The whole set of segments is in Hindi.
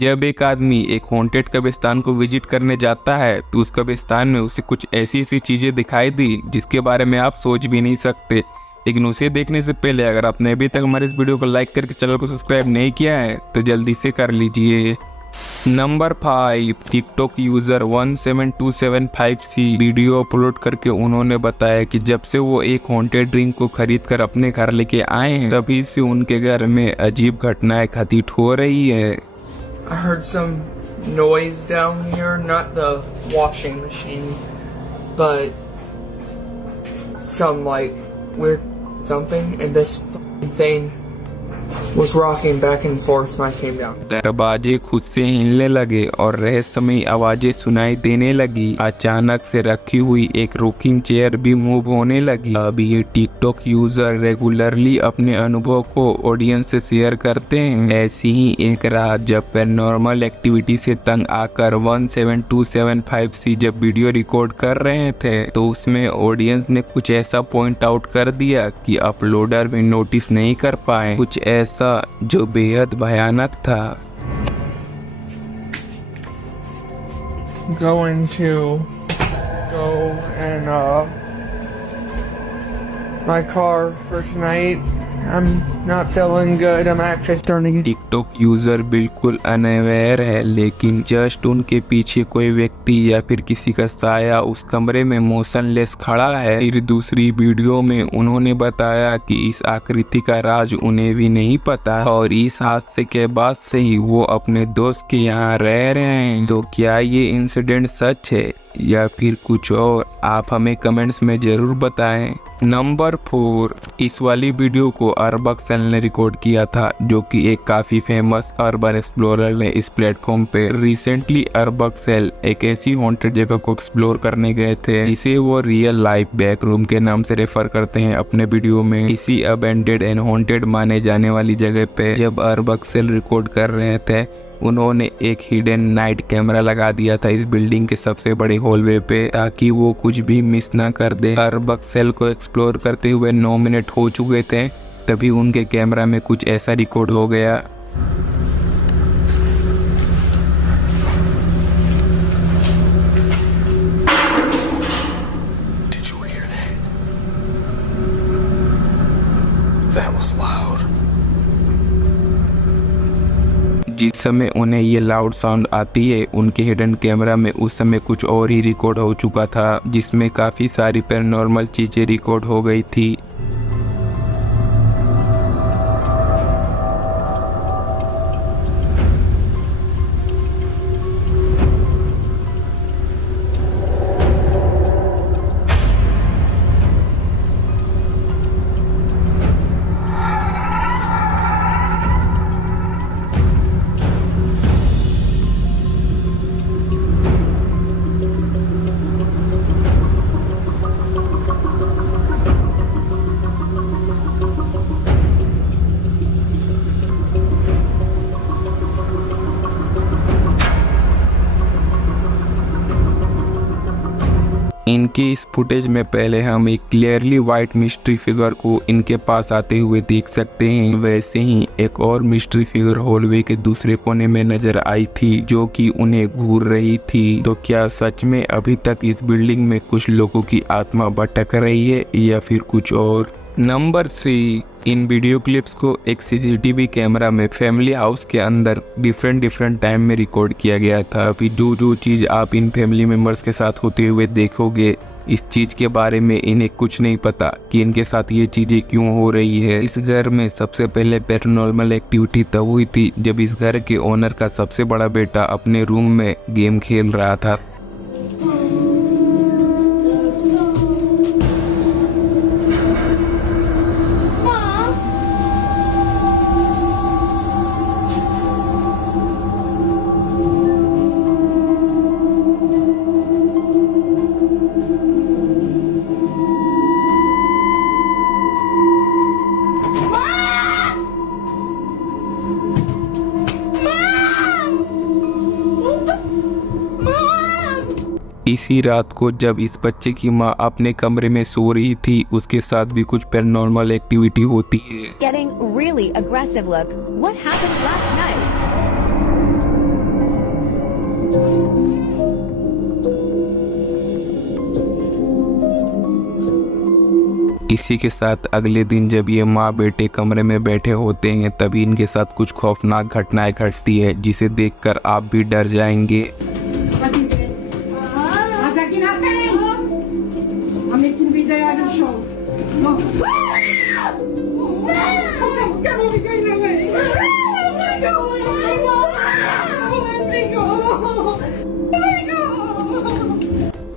जब एक आदमी एक हॉन्टेड कब्रिस्तान को विजिट करने जाता है तो उस कब्रिस्तान में उसे कुछ ऐसी ऐसी चीज़ें दिखाई दी जिसके बारे में आप सोच भी नहीं सकते। लेकिन उसे देखने से पहले अगर आपने अभी तक हमारे इस वीडियो को लाइक करके चैनल को सब्सक्राइब नहीं किया है तो जल्दी से कर लीजिए। Number 5, TikTok user 17275C video upload करके उन्होंने बताया कि जब से वो एक हॉन्टेड ड्रिंक को खरीद कर अपने घर लेके आए हैं तभी से उनके घर में अजीब घटनाएं घटित हो रही है। I heard some noise down here, not the washing machine, but some like weird thumping, and this thing was rocking back and forth when I came down. दरवाजे खुद से हिलने लगे और रहस्यमयी आवाजें सुनाई देने लगी। अचानक से रखी हुई एक रॉकिंग चेयर भी मूव होने लगी। अब ये टिकटॉक यूजर रेगुलरली अपने अनुभव को ऑडियंस से शेयर करते हैं। ऐसी ही एक रात जब पैरानॉर्मल एक्टिविटी से तंग आकर 17275C जब वीडियो रिकॉर्ड कर रहे थे तो उसमें ऑडियंस ने कुछ ऐसा पॉइंट आउट कर दिया कि अपलोडर भी नोटिस नहीं कर पाए, कुछ ऐसा जो बेहद भयानक था। Going to go and my car for tonight. I'm not feeling good. I'm actually starting to TikTok user बिल्कुल अनअवेयर है, लेकिन जस्ट उनके पीछे कोई व्यक्ति या फिर किसी का साया उस कमरे में मोशनलेस खड़ा है। फिर दूसरी वीडियो में उन्होंने बताया कि इस आकृति का राज उन्हें भी नहीं पता और इस हादसे के बाद से ही वो अपने दोस्त के यहाँ रह रहे हैं। तो क्या ये इंसिडेंट सच है या फिर कुछ और, आप हमें कमेंट्स में जरूर बताएं। नंबर 4, इस वाली वीडियो को अरबक्सेल ने रिकॉर्ड किया था, जो कि एक काफ़ी फेमस अर्बन एक्सप्लोरर ने इस प्लेटफॉर्म पे रिसेंटली अरबक्सेल एक ऐसी हॉन्टेड जगह को एक्सप्लोर करने गए थे जिसे वो रियल लाइफ बैक रूम के नाम से रेफर करते हैं अपने वीडियो में। इसी अबेंडेड एंड हॉन्टेड माने जाने वाली जगह पे जब अरबक्सेल रिकॉर्ड कर रहे थे उन्होंने एक हिडन नाइट कैमरा लगा दिया था इस बिल्डिंग के सबसे बड़े हॉलवे पे ताकि वो कुछ भी मिस ना कर दे। अरबक्सेल को एक्सप्लोर करते हुए 9 मिनट हो चुके थे तभी उनके कैमरा में कुछ ऐसा रिकॉर्ड हो गया। Did you hear that? That was loud. जिस समय उन्हें ये लाउड साउंड आती है उनके हिडन कैमरा में उस समय कुछ और ही रिकॉर्ड हो चुका था जिसमें काफ़ी सारी पैरानॉर्मल चीज़ें रिकॉर्ड हो गई थी। इनके इस फुटेज में पहले हम एक क्लियरली वाइट मिस्ट्री फिगर को इनके पास आते हुए देख सकते हैं। वैसे ही एक और मिस्ट्री फिगर हॉलवे के दूसरे कोने में नजर आई थी जो कि उन्हें घूर रही थी। तो क्या सच में अभी तक इस बिल्डिंग में कुछ लोगों की आत्मा भटक रही है या फिर कुछ और। नंबर 3, इन वीडियो क्लिप्स को एक सीसीटीवी कैमरा में फैमिली हाउस के अंदर डिफरेंट टाइम में रिकॉर्ड किया गया था। अभी जो चीज़ आप इन फैमिली मेम्बर्स के साथ होते हुए देखोगे इस चीज़ के बारे में इन्हें कुछ नहीं पता कि इनके साथ ये चीज़ें क्यों हो रही है। इस घर में सबसे पहले पैरानॉर्मल एक्टिविटी तब हुई थी जब इस घर के ओनर का सबसे बड़ा बेटा अपने रूम में गेम खेल रहा था। इसी रात को जब इस बच्चे की माँ अपने कमरे में सो रही थी उसके साथ भी कुछ पैरानॉर्मल एक्टिविटी होती है। Getting really aggressive look. What happened last night? इसी के साथ अगले दिन जब ये माँ बेटे कमरे में बैठे होते हैं तभी इनके साथ कुछ खौफनाक घटनाएं घटती है जिसे देखकर आप भी डर जाएंगे। I'm making video of the show. No. Come on, we're going away. Oh my God!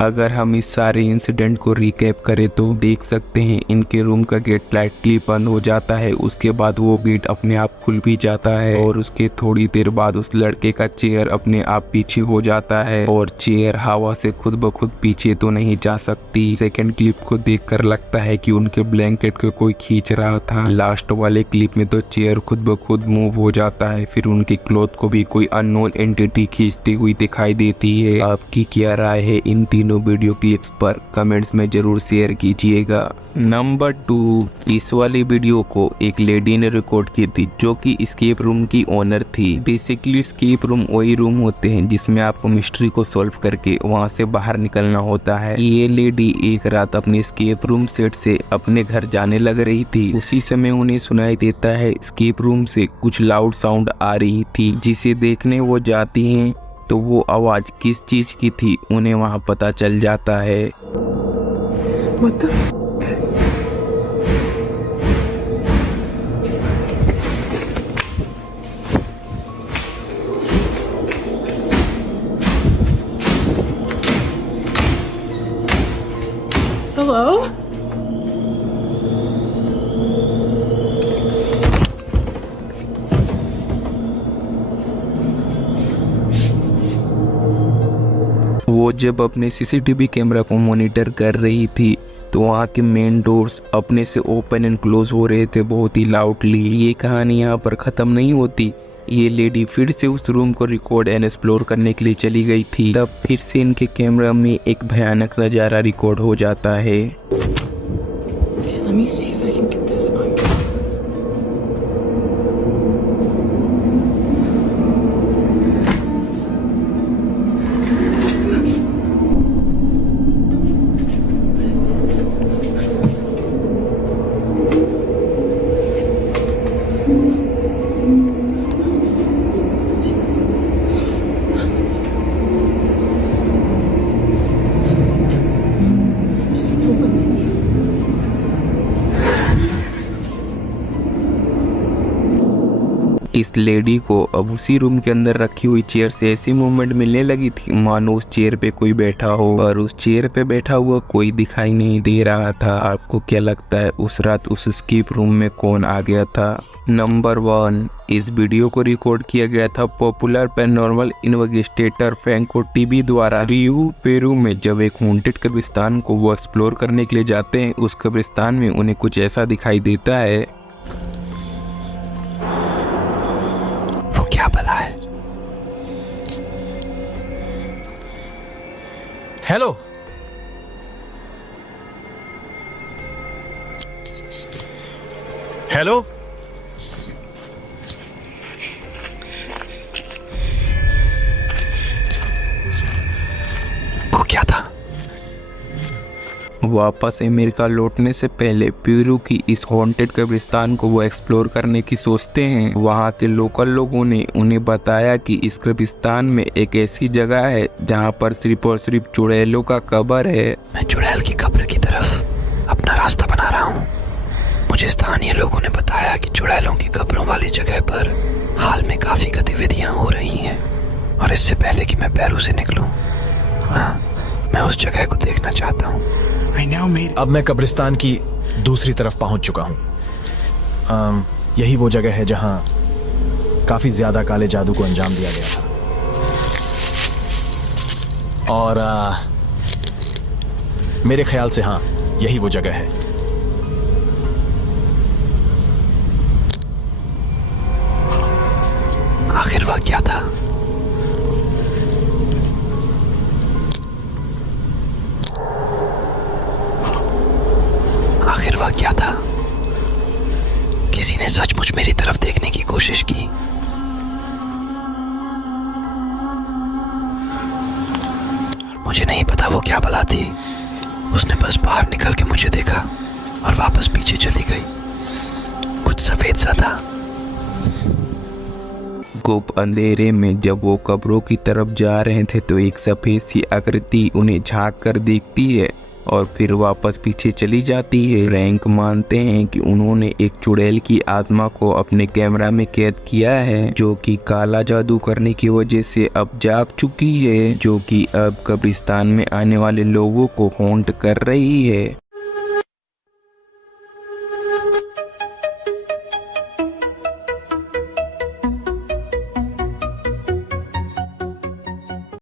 अगर हम इस सारे इंसिडेंट को रिकैप करें तो देख सकते हैं इनके रूम का गेट लाइटली बंद हो जाता है, उसके बाद वो गेट अपने आप खुल भी जाता है और उसके थोड़ी देर बाद उस लड़के का चेयर अपने आप पीछे हो जाता है और चेयर हवा से खुद ब खुद पीछे तो नहीं जा सकती। सेकंड क्लिप को देखकर लगता है कि उनके ब्लैंकेट को कोई खींच रहा था। लास्ट वाले क्लिप में तो चेयर खुद ब खुद मूव हो जाता है, फिर उनके क्लॉथ को भी कोई अननोन एंटिटी खींचती हुई दिखाई देती है। आपकी क्या राय है इन तीनों वीडियो क्लिप्स पर? कमेंट्स में जरूर शेयर कीजिएगा। नंबर 2, इस वाली वीडियो को एक लेडी ने रिकॉर्ड की थी जो कि एस्केप रूम की ओनर थी। बेसिकली एस्केप रूम वही रूम होते हैं जिसमें आपको मिस्ट्री को सॉल्व करके वहां से बाहर निकलना होता है। ये लेडी एक रात अपने एस्केप रूम सेट से अपने घर जाने लग रही थी। उसी समय उन्हें सुनाई देता है एस्केप रूम से कुछ लाउड साउंड आ रही थी, जिसे देखने वो जाती हैं तो वो आवाज किस चीज की थी उन्हें वहां पता चल जाता है। What the? Hello? वो जब अपने सीसीटीवी कैमरा को मॉनिटर कर रही थी तो वहाँ के मेन डोर्स अपने से ओपन एंड क्लोज हो रहे थे बहुत ही लाउडली। ये कहानी यहाँ पर ख़त्म नहीं होती। ये लेडी फिर से उस रूम को रिकॉर्ड एंड एक्सप्लोर करने के लिए चली गई थी। तब फिर से इनके कैमरा में एक भयानक नज़ारा रिकॉर्ड हो जाता है। Let me see if I can get this on. इस लेडी को अब उसी रूम के अंदर रखी हुई चेयर से ऐसी मूवमेंट मिलने लगी थी मानो उस चेयर पे कोई बैठा हो, पर उस चेयर पे बैठा हुआ कोई दिखाई नहीं दे रहा था। आपको क्या लगता है उस रात उस एस्केप रूम में कौन आ गया था? नंबर 1, इस वीडियो को रिकॉर्ड किया गया था popular paranormal investigator Franco TV द्वारा। रियू पेरू में जब एक हॉन्टेड कब्रिस्तान को वो एक्सप्लोर करने के लिए जाते हैं, उस कब्रिस्तान में उन्हें कुछ ऐसा दिखाई देता है। वो क्या भला है? हेलो, हेलो, वो क्या था? वापस अमेरिका लौटने से पहले पेरू की इस हॉन्टेड कब्रिस्तान को वो एक्सप्लोर करने की सोचते हैं। वहाँ के लोकल लोगों ने उन्हें बताया कि इस कब्रिस्तान में एक ऐसी जगह है जहाँ पर सिर्फ और सिर्फ चुड़ैलों का कब्र है। मैं चुड़ैल की कब्र की तरफ अपना रास्ता बना रहा हूँ। मुझे स्थानीय लोगों ने बताया कि चुड़ैलों की कब्रों वाली जगह पर हाल में काफी गतिविधियां हो रही हैं, और इससे पहले कि मैं पेरू से निकलूं, मैं उस जगह को देखना चाहता हूँ। अब मैं कब्रिस्तान की दूसरी तरफ पहुंच चुका हूँ। यही वो जगह है जहां काफी ज्यादा काले जादू को अंजाम दिया गया था, और मेरे ख्याल से हाँ, यही वो जगह है। आखिर वह क्या था? आखिर वह क्या था? किसी ने सचमुच मेरी तरफ देखने की कोशिश की। मुझे नहीं पता वो क्या भला थी। उसने बस बाहर निकल के मुझे देखा और वापस पीछे चली गई। कुछ सफेद सा था। गुप अंधेरे में जब वो कब्रों की तरफ जा रहे थे तो एक सफेद सी आकृति उन्हें झांक कर देखती है और फिर वापस पीछे चली जाती है। फ्रैंक मानते हैं कि उन्होंने एक चुड़ैल की आत्मा को अपने कैमरा में कैद किया है, जो कि काला जादू करने की वजह से अब जाग चुकी है, जो कि अब कब्रिस्तान में आने वाले लोगों को हॉन्ट कर रही है।